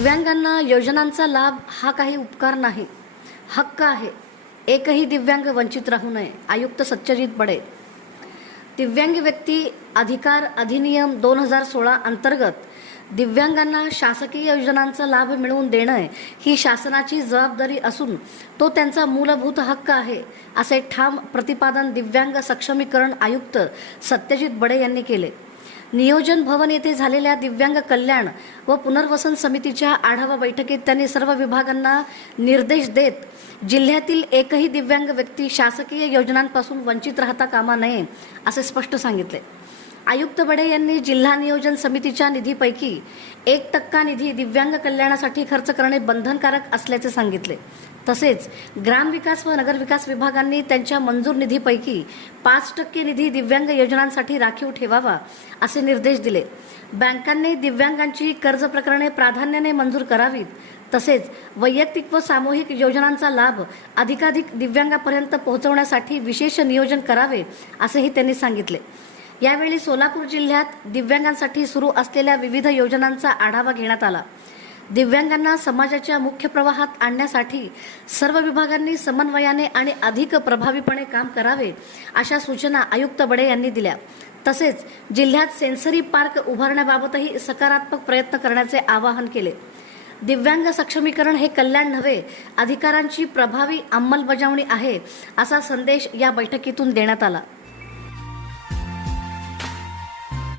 दिव्यांगांना योजनांचा लाभ हा काही उपकार नाही, हक्क आहे. एकही दिव्यांग वंचित राहू नये. आयुक्त सत्यजित बडे. दिव्यांग व्यक्ती अधिकार अधिनियम 2016 अंतर्गत दिव्यांगांना शासकीय योजनांचा लाभ मिळवून देणं ही शासनाची जबाबदारी असून तो त्यांचा मूलभूत हक्क आहे, असे ठाम प्रतिपादन दिव्यांग सक्षमीकरण आयुक्त सत्यजित बडे यांनी केले. नियोजन भवन येथे झालेल्या दिव्यांग कल्याण व पुनर्वसन समितीच्या आढावा बैठकीत त्यांनी सर्व विभागांना निर्देश देत जिल्ह्यातील एकही दिव्यांग व्यक्ती शासकीय योजनांपासून वंचित राहता कामा नये असे स्पष्ट सांगितले. आयुक्त बडे यांनी जिल्हा नियोजन समितीच्या निधीपैकी 1% निधी दिव्यांग कल्याणासाठी खर्च करणे बंधनकारक असल्याचे सांगितले. तसेच ग्रामविकास व नगरविकास विभागांनी त्यांच्या मंजूर निधीपैकी 5% निधी दिव्यांग योजनांसाठी राखीव ठेवावा असे निर्देश दिले. बँकांनी दिव्यांगांची कर्ज प्रकरणे प्राधान्याने मंजूर करावीत. तसेच वैयक्तिक व सामूहिक योजनांचा लाभ अधिकाधिक दिव्यांगापर्यंत पोहोचवण्यासाठी विशेष नियोजन करावे असेही त्यांनी सांगितले. यावेळी सोलापूर जिल्ह्यात दिव्यांगांसाठी सुरू असलेल्या विविध योजनांचा आढावा घेण्यात आला. दिव्यांगांना समाजाच्या मुख्य प्रवाहात आणण्यासाठी सर्व विभागांनी समन्वयाने आणि अधिक प्रभावीपणे काम करावे अशा सूचना आयुक्त बडे यांनी दिल्या. तसेच जिल्ह्यात सेन्सरी पार्क उभारण्याबाबतही सकारात्मक प्रयत्न करण्याचे आवाहन केले. दिव्यांग सक्षमीकरण हे कल्याण नव्हे, अधिकारांची प्रभावी अंमलबजावणी आहे असा संदेश या बैठकीतून देण्यात आला.